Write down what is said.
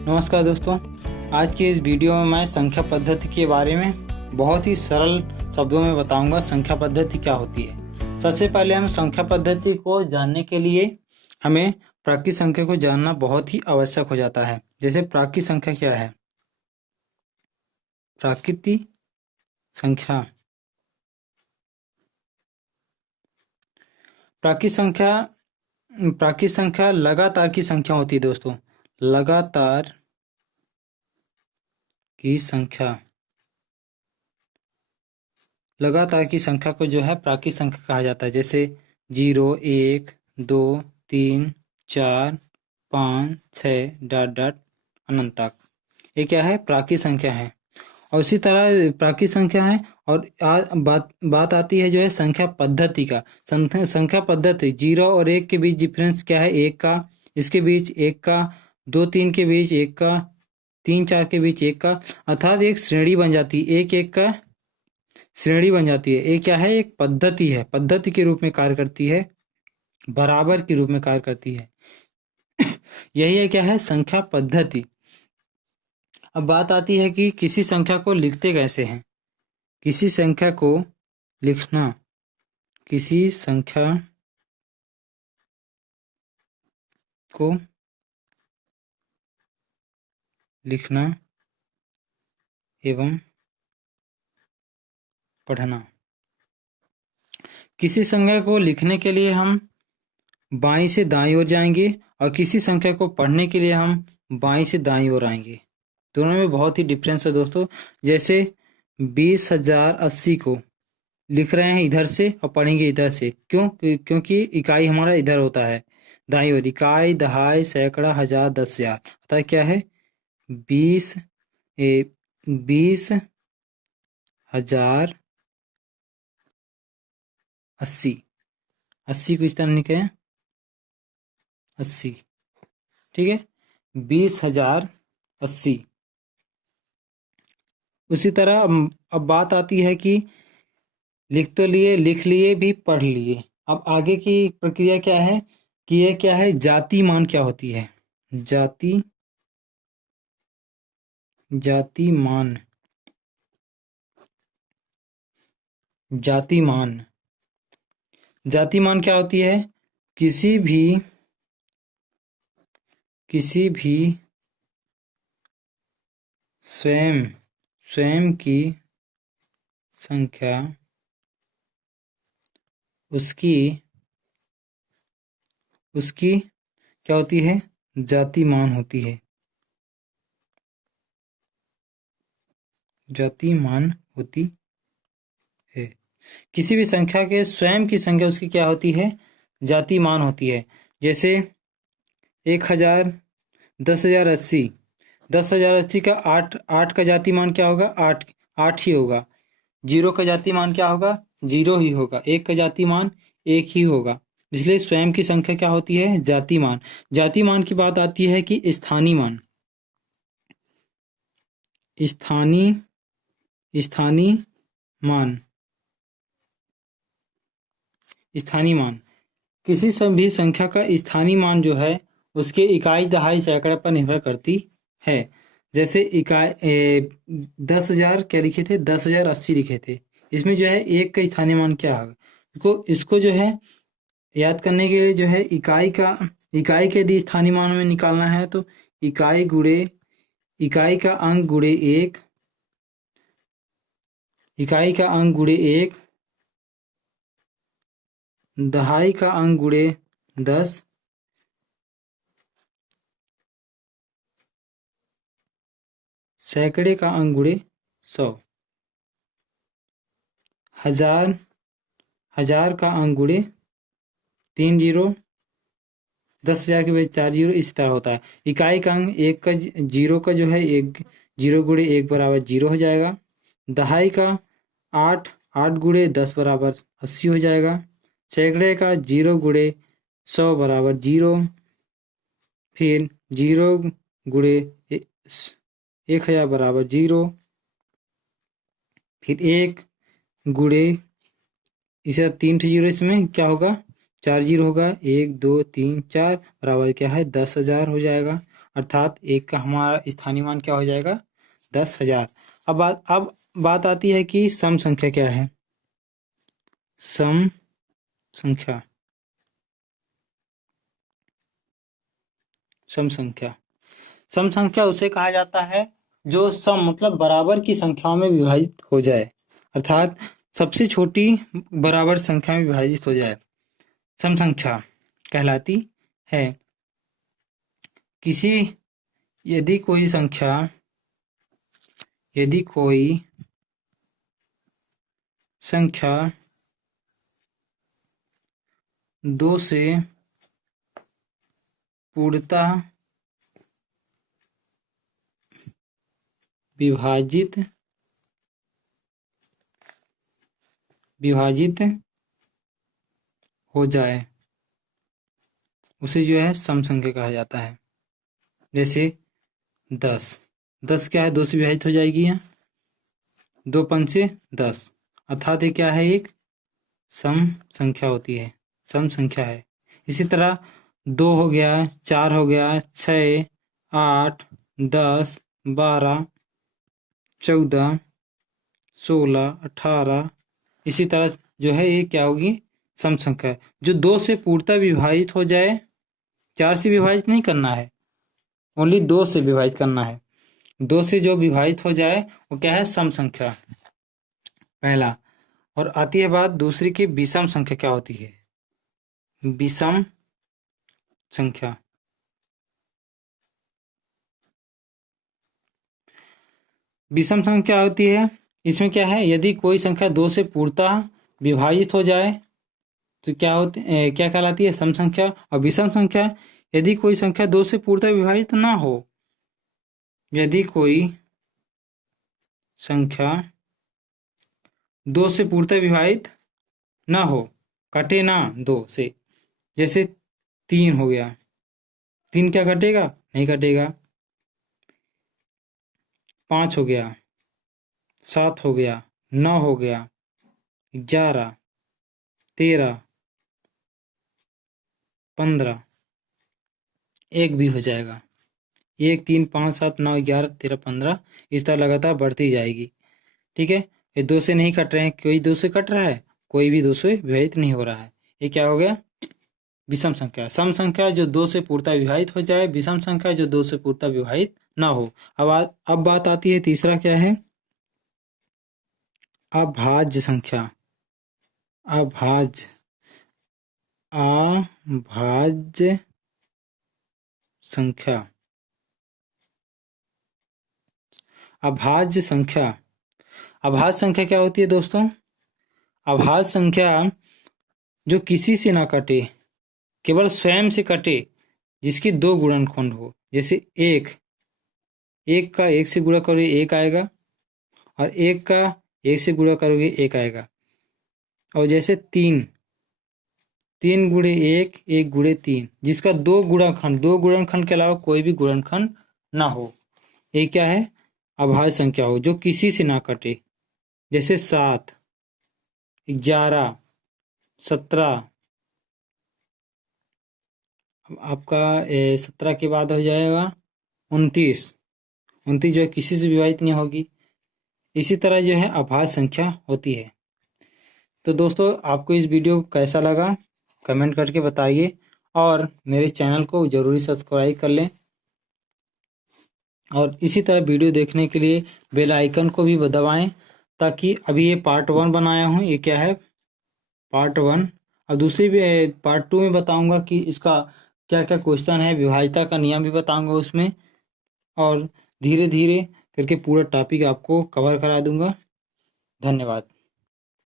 नमस्कार दोस्तों, आज की इस वीडियो में मैं संख्या पद्धति के बारे में बहुत ही सरल शब्दों में बताऊंगा संख्या पद्धति क्या होती है। सबसे पहले हम संख्या पद्धति को जानने के लिए हमें प्राकृतिक संख्या को जानना बहुत ही आवश्यक हो जाता है। जैसे प्राकृतिक संख्या क्या है? प्राकृतिक संख्या प्राकृतिक संख्या लगातार की संख्या होती है दोस्तों। लगातार की संख्या को जो है प्राकृतिक संख्या कहा जाता है। जैसे 0, 1, 2, 3, 4, 5, 6 डॉट डॉट अनंत तक। ये क्या है? प्राकृतिक संख्या है। और इसी तरह प्राकृतिक संख्या है। और बात आती है जो है संख्या पद्धति का। संख्या पद्धति 0 और 1 के बीच डिफरेंस क्या है? 1 का। इसके बीच 1 का। 2, 3 के बीच 1 का। 3, 4 के बीच 1 का। अर्थात एक श्रेणी बन जाती है। 1 1 का श्रेणी बन जाती है। ये क्या है? एक पद्धति है। पद्धति के रूप में कार्य करती है, बराबर के रूप में कार्य करती है। यही है क्या है? संख्या पद्धति। अब बात आती है कि किसी संख्या को लिखते कैसे हैं। किसी संख्या को लिखना, किसी संख्या को लिखना एवं पढ़ना। किसी संख्या को लिखने के लिए हम बाईं से दाईं ओर जाएंगे और किसी संख्या को पढ़ने के लिए हम बाईं से दाईं ओर आएंगे। दोनों में बहुत ही डिफरेंस है दोस्तों। जैसे 20,080 को लिख रहे हैं इधर से और पढ़ेंगे इधर से। क्यों? क्योंकि इकाई हमारा इधर होता है, दाईं ओर। इकाई, दहाई, सैकड़ा, हजार, 10,000। अतः क्या है? 20,080। 80 को इस तरह लिखे हैं, 80। ठीक है, 20,080। उसी तरह अब बात आती है कि लिख लिए भी, पढ़ लिए। अब आगे की प्रक्रिया क्या है कि ये क्या है? जाति मान क्या होती है? जाति मान। जाति मान क्या होती है? किसी भी स्वयं की संख्या उसकी क्या होती है? जाति मान होती है। जाति मान होती है। किसी भी संख्या के स्वयं की संख्या उसकी क्या होती है? जाति मान होती है। जैसे 1,000, 10,080। 10,080 का 8 का जाति मान क्या होगा? 8 ही होगा। 0 का जाति मान क्या होगा? 0 ही होगा। 1 का जाति मान 1 ही होगा। इसलिए स्वयं की संख्या क्या होती है? जाति मान। जाति मान की बात आती है कि स्थानीय मान। स्थानीय मान किसी भी संख्या का स्थानीय मान जो है उसके इकाई, दहाई, सैकड़ा पर निर्भर करती है। जैसे इकाई 10,000 क्या लिखे थे? 10,080 लिखे थे। इसमें जो है 1 का स्थानीय मान क्या होगा? इसको जो है याद करने के लिए जो है इकाई के यदि स्थानीय मान में निकालना है तो इकाई का अंक गुणे 1, इकाई का अंक गुणे 1, दहाई का अंक गुणे 10, सैकड़े का अंक गुणे 100, हजार का अंक गुणे 3 जीरो, 10,000 के बाद 4 जीरो, इस तरह होता है। इकाई का अंक 1 का 0 का जो है 1, 0 गुणे 1 बराबर 0 हो जाएगा। दहाई का 8 गुणे 10 बराबर 80 हो जाएगा। सैकड़े का 0 गुणे 100 बराबर 0। फिर 0 गुणे 1,000 बराबर 0। फिर 1 गुणे इसे 3 जीरो, इसमें क्या होगा? 4 जीरो होगा। 1 2 3 4 बराबर क्या है? 10,000 हो जाएगा। अर्थात 1 का हमारा स्थानीय मान क्या हो जाएगा 10,000। अब बात आती है कि सम संख्या क्या है। सम संख्या सम संख्या उसे कहा जाता है जो सम मतलब बराबर की संख्याओं में विभाजित हो जाए, अर्थात सबसे छोटी बराबर संख्या में विभाजित हो जाए, सम संख्या कहलाती है। यदि कोई संख्या 2 से पूर्णतः विभाजित हो जाए उसे जो है सम संख्या कहा जाता है। जैसे 10 क्या है 2 से विभाजित हो जाएगी, यहाँ 2 पंचे 10, अर्थात ये क्या है एक सम संख्या होती है, सम संख्या है। इसी तरह 2 हो गया, 4 हो गया, 6, 8, 10, 12, 14, 16, 18, इसी तरह जो है ये क्या होगी सम संख्या है। जो 2 से पूर्णतः विभाजित हो जाए, 4 से विभाजित नहीं करना है, ओनली 2 से विभाजित करना है। 2 से जो विभाजित हो जाए वो क्या है सम संख्या, पहला। और आती है बात दूसरी की विषम संख्या क्या होती है। विषम संख्या क्या होती है, इसमें क्या है यदि कोई संख्या 2 से पूर्णतः विभाजित हो जाए तो क्या कहलाती है सम संख्या। और विषम संख्या यदि कोई संख्या 2 से पूर्णतः विभाजित ना हो, यदि कोई संख्या 2 से पूर्णतः विभाजित ना हो, कटे ना 2 से, जैसे 3 हो गया, 3 क्या कटेगा नहीं कटेगा, 5 हो गया, 7 हो गया, 9 हो गया, 11, 13, 15, 1 भी हो जाएगा। 1, 3, 5, 7, 9, 11, 13, 15 इस तरह लगातार बढ़ती जाएगी। ठीक है, ये 2 से नहीं कट रहे हैं, कोई 2 से कट रहा है, कोई भी 2 से विभाजित नहीं हो रहा है, ये क्या हो गया विषम संख्या। सम संख्या जो 2 से पूर्णतः विभाजित हो जाए, विषम संख्या जो 2 से पूर्णतः विभाजित ना हो। अब बात आती है तीसरा क्या है अभाज्य संख्या। अभाज्य संख्या अभाज्य संख्या क्या होती है दोस्तों। अभाज्य संख्या जो किसी से ना कटे, केवल स्वयं से कटे, जिसकी 2 गुणनखंड हो। जैसे 1 का 1 से गुणा करोगे 1 आएगा, और 1 का 1 से गुणा करोगे 1 आएगा। और जैसे 3 गुणे 1, 1 गुणे 3, जिसका 2 गुणनखंड के अलावा कोई भी गुणनखंड ना हो, ये क्या है अभाज्य संख्या हो जो किसी से ना कटे। जैसे 7, 11, 17, आपका 17 के बाद हो जाएगा 29 जो है किसी से विभाजित नहीं होगी। इसी तरह जो है अभाज्य संख्या होती है। तो दोस्तों आपको इस वीडियो कैसा लगा कमेंट करके बताइए, और मेरे चैनल को ज़रूरी सब्सक्राइब कर लें, और इसी तरह वीडियो देखने के लिए बेल आइकन को भी दबाएं, ताकि अभी ये पार्ट 1 बनाया हूँ, ये क्या है पार्ट 1। और दूसरी भी पार्ट 2 में बताऊंगा कि इसका क्या क्या क्वेश्चन है, विभाज्यता का नियम भी बताऊंगा उसमें, और धीरे धीरे करके पूरा टॉपिक आपको कवर करा दूंगा। धन्यवाद।